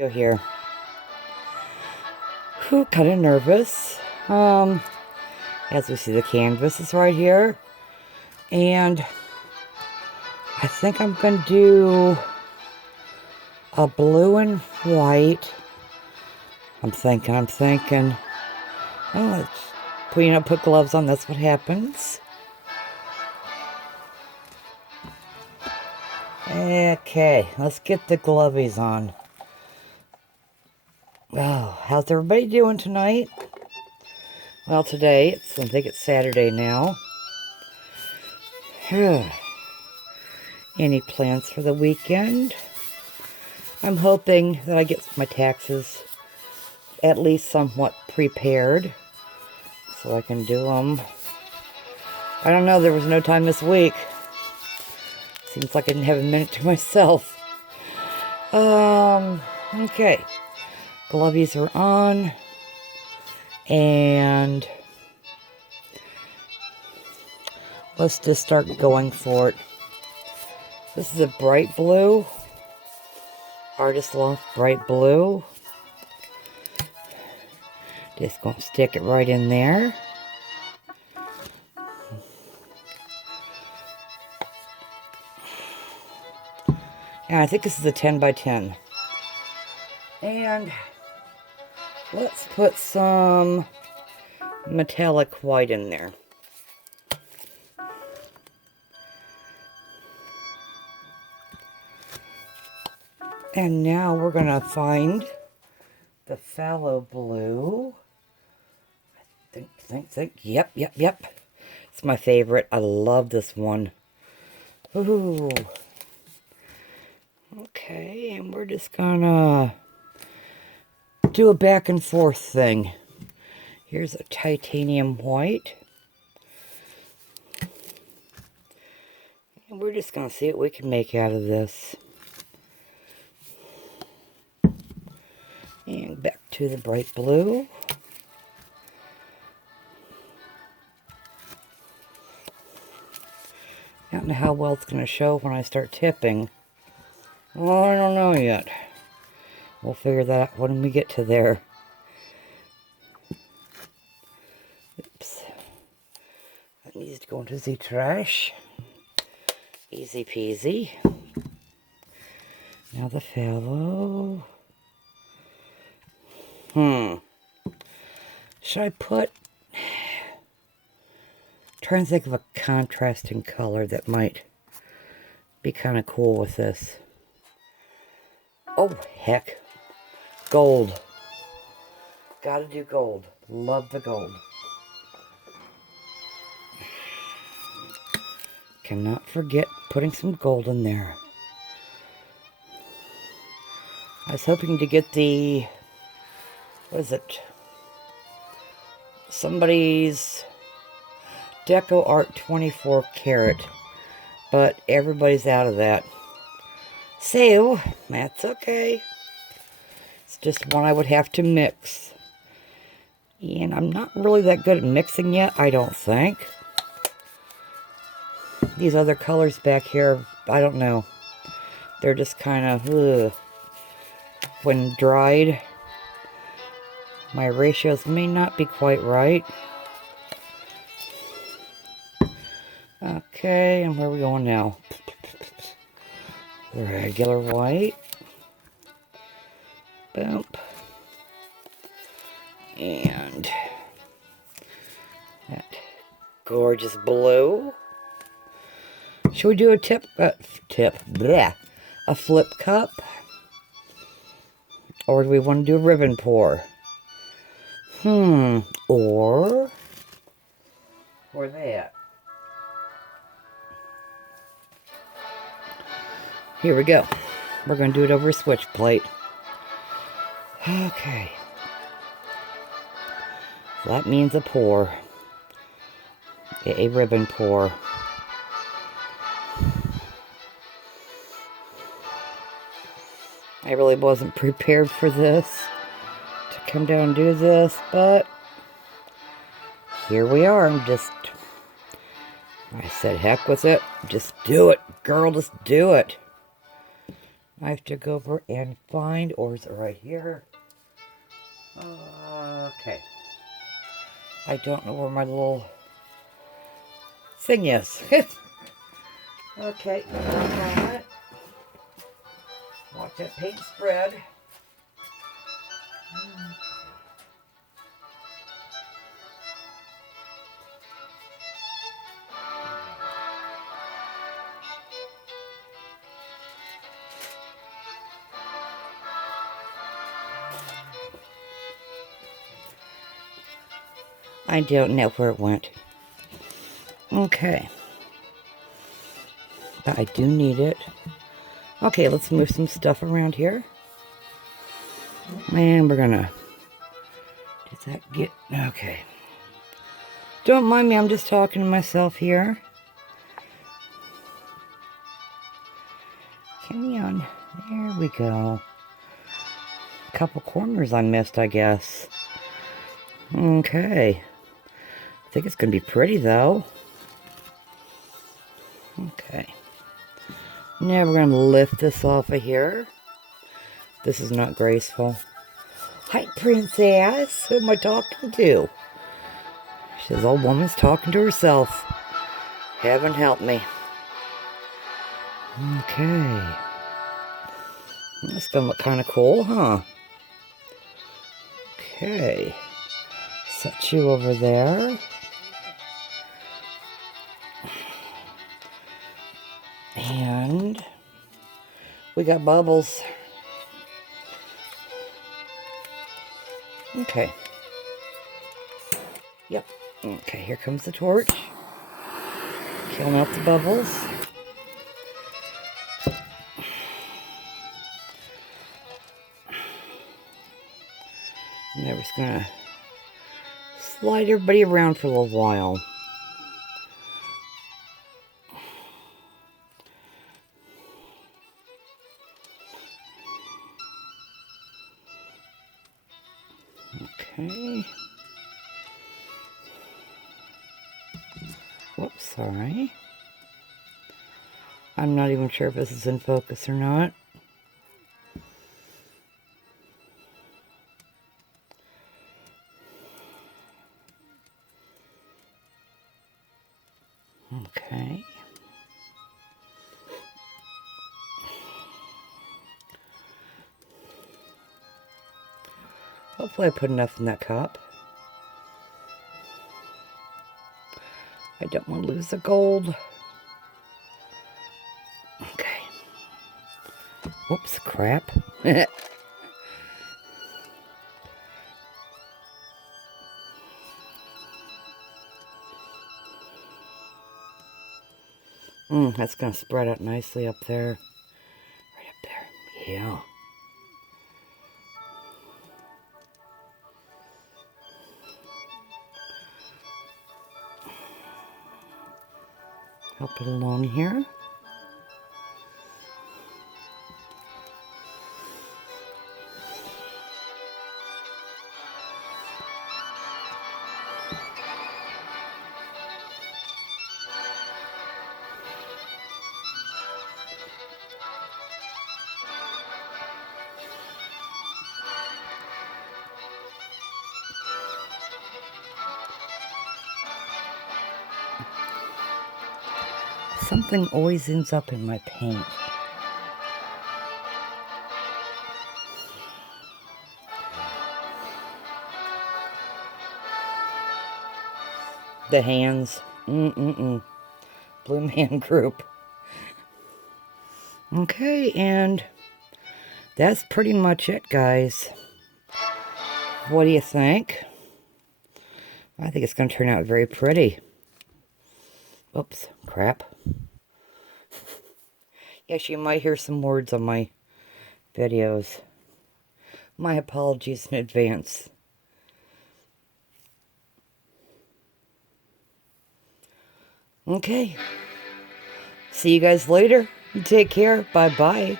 Here. Whew, kind of nervous. As we see, the canvas is right here. And I think I'm going to do a blue and white. I'm thinking. Oh, let's put gloves on. That's what happens. Okay, let's get the glovies on. Oh, how's everybody doing tonight? Well, today, I think it's Saturday now. Any plans for the weekend? I'm hoping that I get my taxes at least somewhat prepared so I can do them. I don't know, there was no time this week. Seems like I didn't have a minute to myself. Okay. Glovies are on. And let's just start going for it. This is a bright blue. Artist Loft bright blue. Just going to stick it right in there. And I think this is a 10 by 10. And let's put some metallic white in there. And now we're going to find the phthalo blue. Think. Yep. It's my favorite. I love this one. Ooh. Okay, and we're just gonna do a back and forth thing. Here's a titanium white. And we're just gonna see what we can make out of this. And back to the bright blue. I don't know how well it's gonna show when I start tipping. Oh, I don't know yet. We'll figure that out when we get to there. Oops. That needs to go into the trash. Easy peasy. Now the phthalo. Should I put... Trying to think of a contrasting color that might be kind of cool with this. Oh, heck. Gold. Gotta do gold. Love the gold. Cannot forget putting some gold in there. I was hoping to get the... What is it? Somebody's Deco Art 24 karat. But everybody's out of that. So, that's okay. It's just one I would have to mix. And I'm not really that good at mixing yet, I don't think. These other colors back here, I don't know. They're just kind of, when dried, my ratios may not be quite right. Okay, and where are we going now? Regular white. Boom. And that gorgeous blue. Should we do a a flip cup? Or do we want to do a ribbon pour? Or that. Here we go. We're going to do it over a switch plate. Okay. So that means a pour. A ribbon pour. I really wasn't prepared for this. To come down and do this, but here we are. I said, heck with it. Just do it, girl. Just do it. I have to go over and find, or is it right here? Okay. I don't know where my little thing is. Okay, watch that paint spread. I don't know where it went. Okay. But I do need it. Okay, let's move some stuff around here. And we're gonna... Does that get... Okay. Don't mind me, I'm just talking to myself here. Carry on. There we go. A couple corners I missed, I guess. Okay. I think it's gonna be pretty, though. Okay. Now we're gonna lift this off of here. This is not graceful. Hi, princess. Who am I talking to? She says, old woman's talking to herself. Heaven help me. Okay. That's gonna look kind of cool, huh? Okay. Set you over there. And we got bubbles. Okay. Yep. Okay, here comes the torch. Killing out the bubbles. And then we're just gonna slide everybody around for a little while. Okay. Whoops, sorry. I'm not even sure if this is in focus or not. Okay. Hopefully I put enough in that cup. I don't want to lose the gold. Okay. Whoops, crap. That's going to spread out nicely up there. Right up there. Yeah. Help it along here. Something always ends up in my paint. The hands. Blue Man Group. Okay, and that's pretty much it, guys. What do you think? I think it's going to turn out very pretty. Oops, crap. Yes, you might hear some words on my videos. My apologies in advance. Okay. See you guys later. Take care. Bye-bye.